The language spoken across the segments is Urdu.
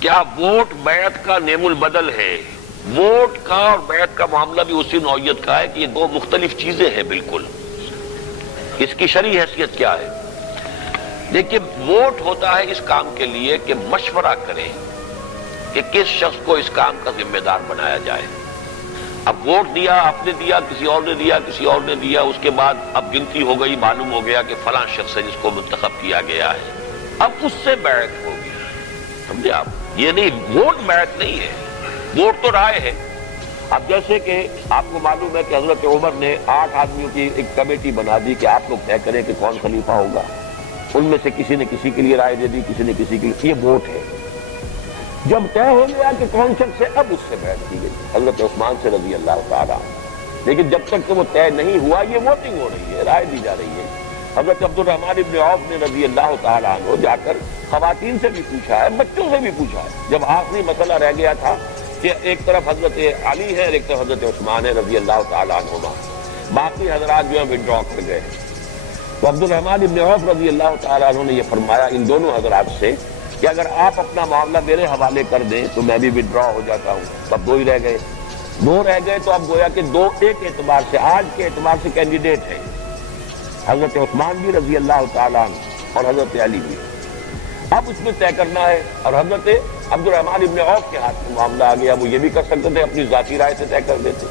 کیا ووٹ بیعت کا نعم البدل ہے؟ ووٹ کا اور بیعت کا معاملہ بھی اسی نوعیت کا ہے کہ یہ دو مختلف چیزیں ہیں بالکل. اس کی شرعی حیثیت کیا ہے؟ دیکھیے، ووٹ ہوتا ہے اس کام کے لیے کہ مشورہ کریں کہ کس شخص کو اس کام کا ذمہ دار بنایا جائے. اب ووٹ دیا، آپ نے دیا، کسی اور نے دیا، کسی اور نے دیا، اس کے بعد اب گنتی ہو گئی، معلوم ہو گیا کہ فلاں شخص ہے جس کو منتخب کیا گیا ہے. اب اس سے بیعت ہوگی. سمجھے آپ؟ یہ نہیں، ووٹ بیعت نہیں ہے، ووٹ تو رائے ہے. اب جیسے کہ آپ کو معلوم ہے کہ حضرت عمر نے 8 آدمیوں کی ایک کمیٹی بنا دی کہ آپ لوگ طے کریں کہ کون خلیفہ ہوگا. ان میں سے کسی نے کسی کے لیے رائے دے دی، کسی نے کسی کے لیے. یہ ووٹ ہے. جب طے ہو گیا کہ کون شخص ہے، اب اس سے بیعت کی گئی حضرت عثمان سے رضی اللہ تعالیٰ. لیکن جب تک کہ وہ طے نہیں ہوا، یہ ووٹنگ ہو رہی ہے، رائے دی جا رہی ہے. حضرت عبد الرحمن ابن عوف نے رضی اللہ تعالیٰ عنہ جا کر خواتین سے بھی پوچھا ہے، بچوں سے بھی پوچھا ہے. جب آخری مسئلہ رہ گیا تھا کہ ایک طرف حضرت علی ہے اور ایک طرف حضرت عثمان ہے رضی اللہ تعالیٰ عنہما، باقی حضرات جو ہے ودرا کر گئے. تو عبد الرحمن ابن عوف رضی اللہ تعالیٰ عنہ نے یہ فرمایا ان دونوں حضرات سے کہ اگر آپ اپنا معاملہ میرے حوالے کر دیں تو میں بھی ودرا ہو جاتا ہوں. تب 2 ہی رہ گئے. 2 رہ گئے تو اب گویا کہ 2 ایک اعتبار سے، آج کے اعتبار سے کینڈیڈیٹ ہیں، حضرت عثمان بھی رضی اللہ تعالیٰ عنہ اور حضرت علی بھی. اب اس میں طے کرنا ہے، اور حضرت عبد الرحمن ابن عوف کے ہاتھ میں معاملہ آ گیا. وہ یہ بھی کر سکتے تھے اپنی ذاتی رائے سے طے کر دیتے.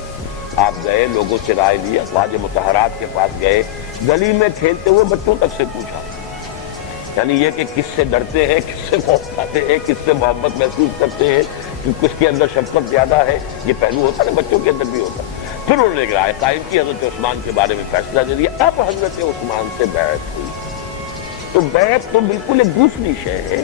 آپ گئے، لوگوں سے رائے لی، افواج مطہرات کے پاس گئے، گلی میں کھیلتے ہوئے بچوں تک سے پوچھا. یعنی یہ کہ کس سے ڈرتے ہیں، کس سے خوف کھاتے ہیں، کس سے محبت محسوس کرتے ہیں، کس کے اندر شفقت زیادہ ہے. یہ پہلو ہوتا ہے نا، بچوں کے اندر بھی ہوتا ہے. پھر انہوں نے رائے قائم کی، حضرت عثمان کے بارے میں فیصلہ دے دیا. اب حضرت عثمان سے بیعت ہوئی. تو بیعت تو بالکل ایک دوسری شے ہے.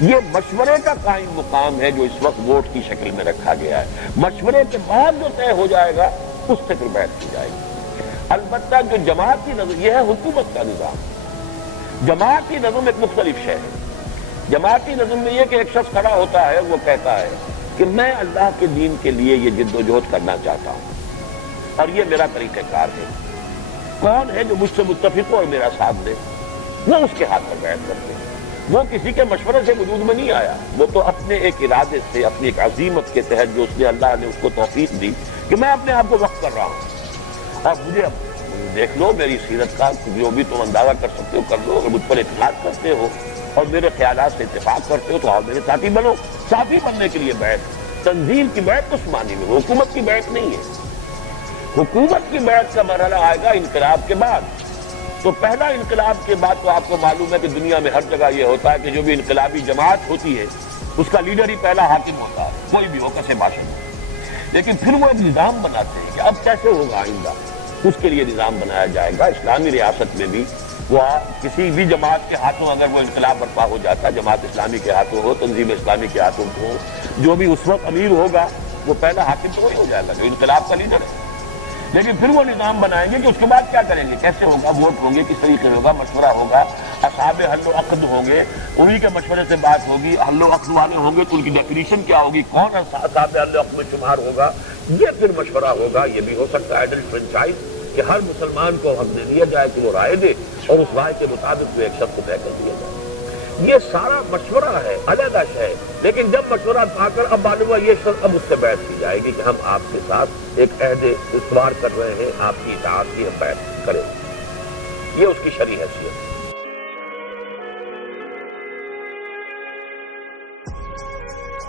یہ مشورے کا قائم مقام ہے جو اس وقت ووٹ کی شکل میں رکھا گیا ہے. مشورے کے بعد جو طے ہو جائے گا اس سے پھر بیعت کی جائے گی. البتہ جو جماعتی نظم، یہ ہے حکومت کا نظام. جماعتی نظم ایک مختلف شے ہے. جماعتی نظم میں یہ کہ ایک شخص کھڑا ہوتا ہے، وہ کہتا ہے کہ میں اللہ کے دین کے لیے یہ جد و جہد کرنا چاہتا ہوں اور یہ میرا طریقہ کار ہے. کون ہے جو مجھ سے متفق ہو اور میرا ساتھ دے؟ وہ اس کے ہاتھ پر بیعت کرتے ہیں. وہ کسی کے مشورے سے وجود میں نہیں آیا، وہ تو اپنے ایک ارادے سے، اپنی ایک عزیمت کے تحت جو اس نے اللہ نے اس کو توفیق دی کہ میں اپنے آپ کو وقف کر رہا ہوں اور مجھے اب دیکھ لو، میری سیرت کا جو بھی تم اندازہ کر سکتے ہو کر لو. اگر مجھ پر اعتماد کرتے ہو اور میرے خیالات سے اتفاق کرتے ہو تو آپ میرے ساتھی بنو. ساتھی بننے کے لیے بیعت، تنظیم کی بیعت اس معنی میں، حکومت کی بیعت نہیں ہے. حکومت کی بیعت کا مرحلہ آئے گا انقلاب کے بعد. تو پہلا انقلاب کے بعد تو آپ کو معلوم ہے کہ دنیا میں ہر جگہ یہ ہوتا ہے کہ جو بھی انقلابی جماعت ہوتی ہے اس کا لیڈر ہی پہلا حاکم ہوتا ہے، کوئی بھی ہو، کسے باشد. لیکن پھر وہ ایک نظام بناتے ہیں کہ اب کیسے ہوگا آئندہ، اس کے لیے نظام بنایا جائے گا. اسلامی ریاست میں بھی وہ کسی بھی جماعت کے ہاتھوں اگر وہ انقلاب برپا ہو جاتا ہے، جماعت اسلامی کے ہاتھوں ہو، تنظیم اسلامی کے ہاتھوں ہو، جو بھی اس وقت امیر ہوگا وہ پہلا حاکم تو وہی ہو جائے گا جو انقلاب کا لیڈر ہے. لیکن پھر وہ نظام بنائیں گے کہ اس کے بعد کیا کریں گے، کیسے ہوگا، ووٹ ہوں گے، کس طریقے ہوگا، مشورہ ہوگا، اصحاب حل و عقد ہوں گے، انہی کے مشورے سے بات ہوگی. حل و عقد والے ہوں گے تو ان کی ڈیفینیشن کیا ہوگی، کون اصحاب حل و عقد میں شمار ہوگا، یہ پھر مشورہ ہوگا. یہ بھی ہو سکتا ہے ایڈلٹ فرنچائز کہ ہر مسلمان کو حق دے دیا جائے کہ وہ رائے دے اور اس رائے کے مطابق جو ایک شخص کو طے کر دیا جائے. یہ سارا مشورہ ہے، علیحدہ شے ہے. لیکن جب مشورہ پا کر اب معلوم ہوا یہ شخص، اب اس سے بیعت کی جائے گی کہ ہم آپ کے ساتھ ایک عہد استوار کر رہے ہیں، آپ کی اطاعت کی ہم بیعت کریں. یہ اس کی شرعی حیثیت ہے.